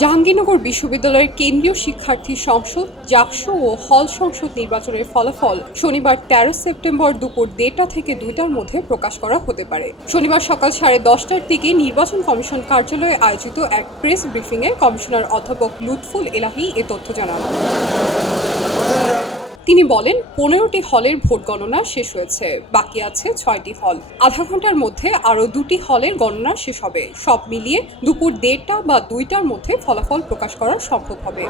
জাহাঙ্গীরনগর বিশ্ববিদ্যালয়ের কেন্দ্রীয় শিক্ষার্থী সংসদ, জাকসু ও হল সংসদ নির্বাচনের ফলাফল শনিবার তেরো সেপ্টেম্বর দুপুর দেড়টা থেকে দুইটার মধ্যে প্রকাশ করা হতে পারে। শনিবার সকাল সাড়ে দশটার দিকে নির্বাচন কমিশন কার্যালয়ে আয়োজিত এক প্রেস ব্রিফিংয়ে কমিশনার অধ্যাপক লুৎফুল এলাহি এ তথ্য জানান। তিনি বলেন, পনেরোটি হলের ভোট গণনা শেষ হয়েছে, বাকি আছে ছয়টি হল। আধা ঘণ্টার মধ্যে আরও দুটি হলের গণনা শেষ হবে। সব মিলিয়ে দুপুর দেড়টা বা দুইটার মধ্যে ফলাফল প্রকাশ করা সম্ভব হবে।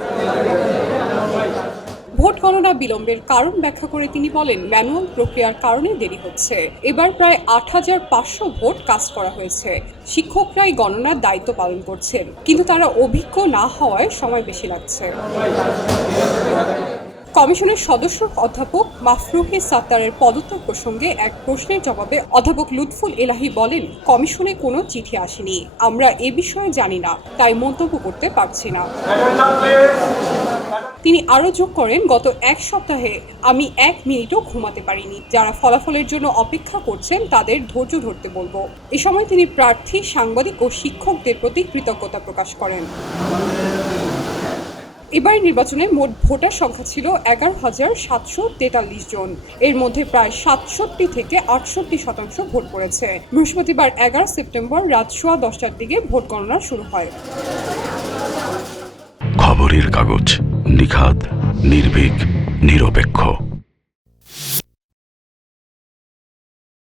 ভোট গণনা বিলম্বের কারণ ব্যাখ্যা করে তিনি বলেন, ম্যানুয়াল প্রক্রিয়ার কারণে দেরি হচ্ছে। এবার প্রায় আট হাজার পাঁচশো ভোট কাজ করা হয়েছে। শিক্ষকরাই গণনার দায়িত্ব পালন করছেন। কিন্তু তারা অভিজ্ঞ না হওয়ায় সময় বেশি লাগছে। কমিশনের সদস্য অধ্যাপক মাফরুহে সাত্তারের পদত্যাগ প্রসঙ্গে এক প্রশ্নের জবাবে অধ্যাপক লুৎফুল এলাহি বলেন, কমিশনে কোনো চিঠি আসেনি। আমরা এ বিষয়ে জানি না, তাই মন্তব্য করতে পারছি না। তিনি আরও যোগ করেন, গত এক সপ্তাহে আমি এক মিনিটও ঘুমাতে পারিনি। যারা ফলাফলের জন্য অপেক্ষা করছেন, তাদের ধৈর্য ধরতে বলব। এ সময় তিনি প্রার্থী, সাংবাদিক ও শিক্ষকদের প্রতি কৃতজ্ঞতা প্রকাশ করেন। এবার নির্বাচনে মোট ভোটার সংখ্যা ছিল এগারো হাজার সাতশো তেতাল্লিশ জন। এর মধ্যে প্রায় সাতষট্টি থেকে আটষট্টি শতাংশ ভোট পড়েছে। বৃহস্পতিবার এগারো সেপ্টেম্বর রাত সোয়া দশটার দিকে ভোট গণনা শুরু হয়। খবরের কাগজ নিখাদ, নির্ভীক, নিরপেক্ষ।